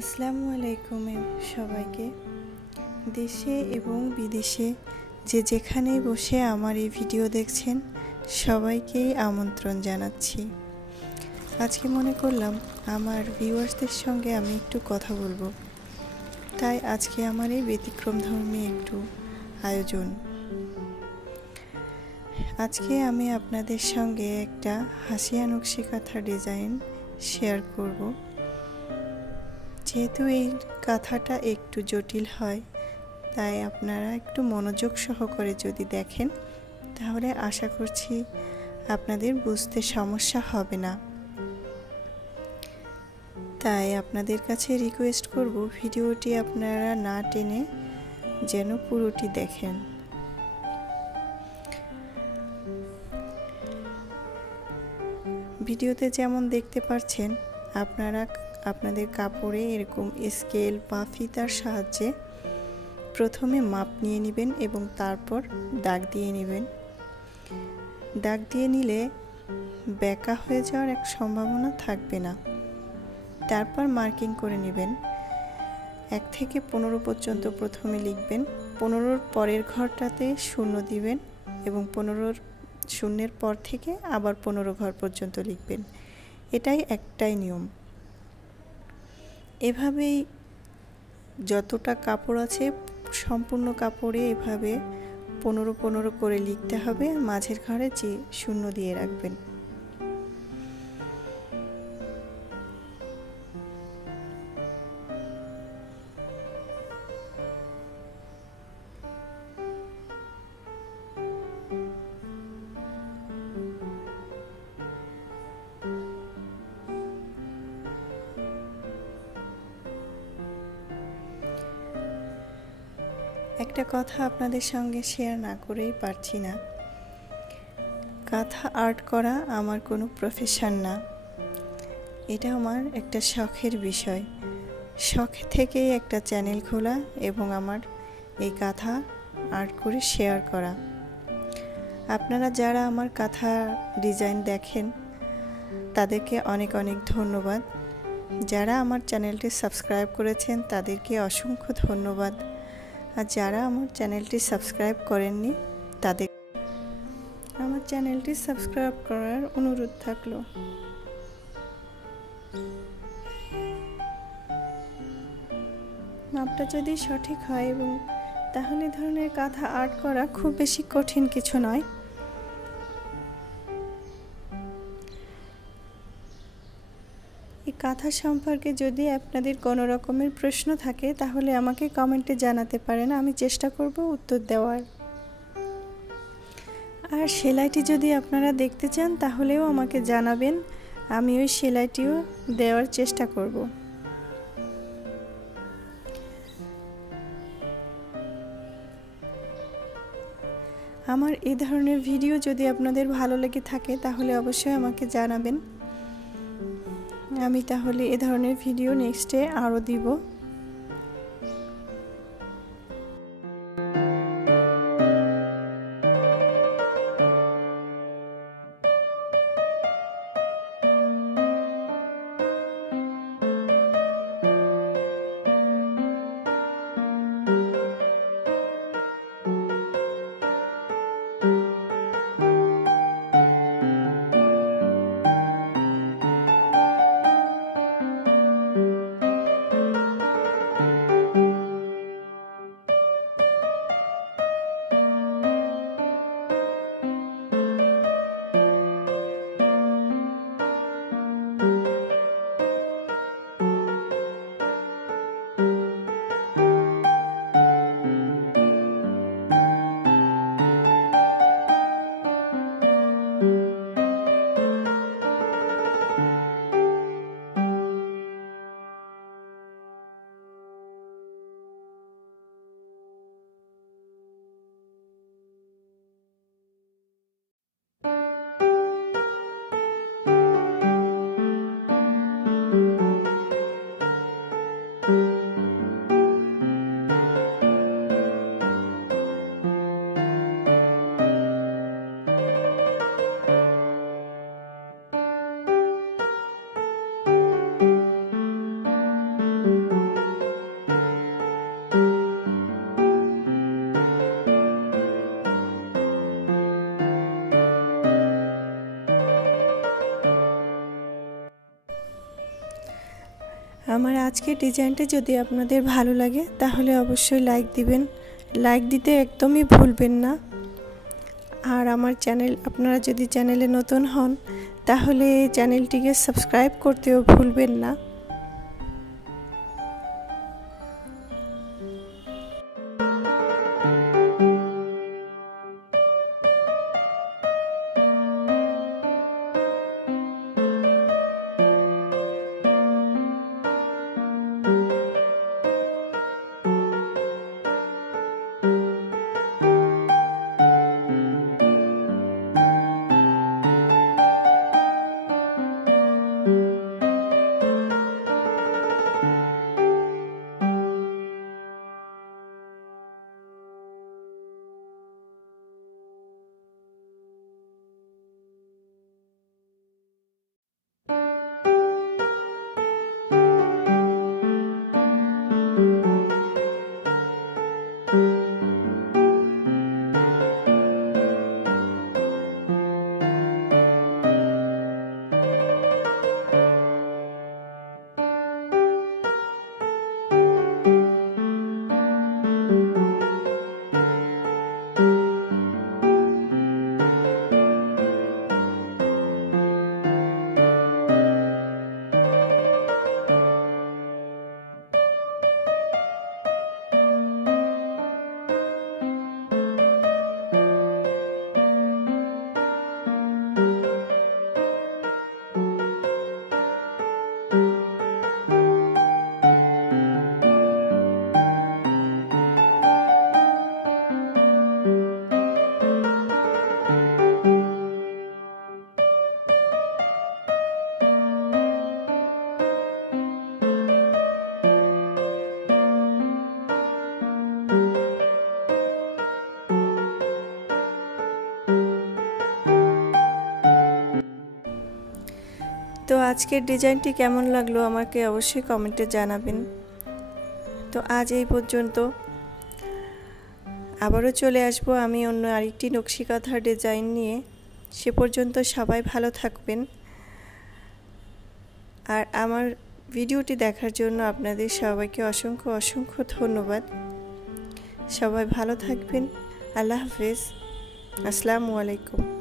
আসসালামু আলাইকুম সবাইকে। দেশে এবং বিদেশে যে যেখানেই বসে আমার এই ভিডিও দেখছেন সবাইকেই আমন্ত্রণ জানাচ্ছি। আজকে মনে করলাম আমার ভিউয়ার্সদের সঙ্গে আমি একটু কথা বলবো, তাই আজকে আমার এই ব্যতিক্রমধর্মী একটু আয়োজন। আজকে আমি আপনাদের সঙ্গে একটা হাসিয়া নকশি কাঁথা ডিজাইন শেয়ার করব। যেহেতু এই কাঁথাটা একটু জটিল হয়, তাই আপনারা একটু মনোযোগ সহকারে যদি দেখেন তাহলে আশা করছি আপনাদের বুঝতে সমস্যা হবে না। তাই আপনাদের কাছে রিকোয়েস্ট করব ভিডিওটি আপনারা না টেনে যেন পুরোটি দেখেন। ভিডিওতে যেমন দেখতে পাচ্ছেন আপনারা আপনাদের কাপড়ে এরকম স্কেল বা ফিতার সাহায্যে প্রথমে মাপ নিয়ে নেবেন এবং তারপর দাগ দিয়ে নেবেন। দাগ দিয়ে নিলে বেঁকা হয়ে যাওয়ার এক সম্ভাবনা থাকবে না। তারপর মার্কিং করে নেবেন। 1 থেকে 15 পর্যন্ত প্রথমে লিখবেন, 15-র পরের ঘরটাতে শূন্য দিবেন এবং 15-র শূন্যের পর থেকে আবার 15 ঘর পর্যন্ত লিখবেন। এটাই একটাই নিয়ম। এভাবেই যতটা কাপড় আছে সম্পূর্ণ কাপড়ে এভাবে 15-15 করে লিখতে হবে। মাঝের ঘরে যে শূন্য দিয়ে রাখবেন। একটা কথা আপনাদের সঙ্গে শেয়ার না করেই পারছি না। কাঁথা আর্ট করা আমার কোনো প্রফেশন না, এটা আমার একটা শখের বিষয়। শখ থেকেই একটা চ্যানেল খোলা এবং আমার এই কাঁথা আর্ট করে শেয়ার করা। আপনারা যারা আমার কাঁথা ডিজাইন দেখেন তাদেরকে অনেক অনেক ধন্যবাদ। যারা আমার চ্যানেলটি সাবস্ক্রাইব করেছেন তাদেরকে অসংখ্য ধন্যবাদ। আর যারা আমার চ্যানেলটি সাবস্ক্রাইব করেননি তাদের আমার চ্যানেলটি সাবস্ক্রাইব করার অনুরোধ থাকলো। মাপটা যদি সঠিক হয় এবং তাহলে ধরনের কাঁথা আর্ট করা খুব বেশি কঠিন কিছু নয়। এই কাঁথা সম্পর্কে যদি আপনাদের কোনো রকমের প্রশ্ন থাকে তাহলে আমাকে কমেন্টে জানাতে পারেন, আমি চেষ্টা করব উত্তর দেওয়ার। আর সেলাইটি যদি আপনারা দেখতে চান তাহলেও আমাকে জানাবেন, আমি ওই সেলাইটিও দেওয়ার চেষ্টা করব। আমার এই ধরনের ভিডিও যদি আপনাদের ভালো লেগে থাকে তাহলে অবশ্যই আমাকে জানাবেন। আমি তাহলে এ ধরনের ভিডিও নেক্সটে আরও দিব। আমার আজকের ডিজাইনটা যদি আপনাদের ভালো লাগে তাহলে অবশ্যই লাইক দিবেন, লাইক দিতে একদমই ভুলবেন না। আর আমার আপনারা যদি চ্যানেলে নতুন হন তাহলে চ্যানেলটিকে সাবস্ক্রাইব করতেও ভুলবেন না। তো আজকের ডিজাইনটি কেমন লাগলো আমাকে অবশ্যই কমেন্টে জানাবেন। তো আজ এই পর্যন্ত, আবারও চলে আসবো আমি অন্য আরেকটি নকশি কাঁথার ডিজাইন নিয়ে। সে পর্যন্ত সবাই ভালো থাকবেন। আর আমার ভিডিওটি দেখার জন্য আপনাদের সবাইকে অসংখ্য অসংখ্য ধন্যবাদ। সবাই ভালো থাকবেন। আল্লাহ হাফেজ। আসসালামু আলাইকুম।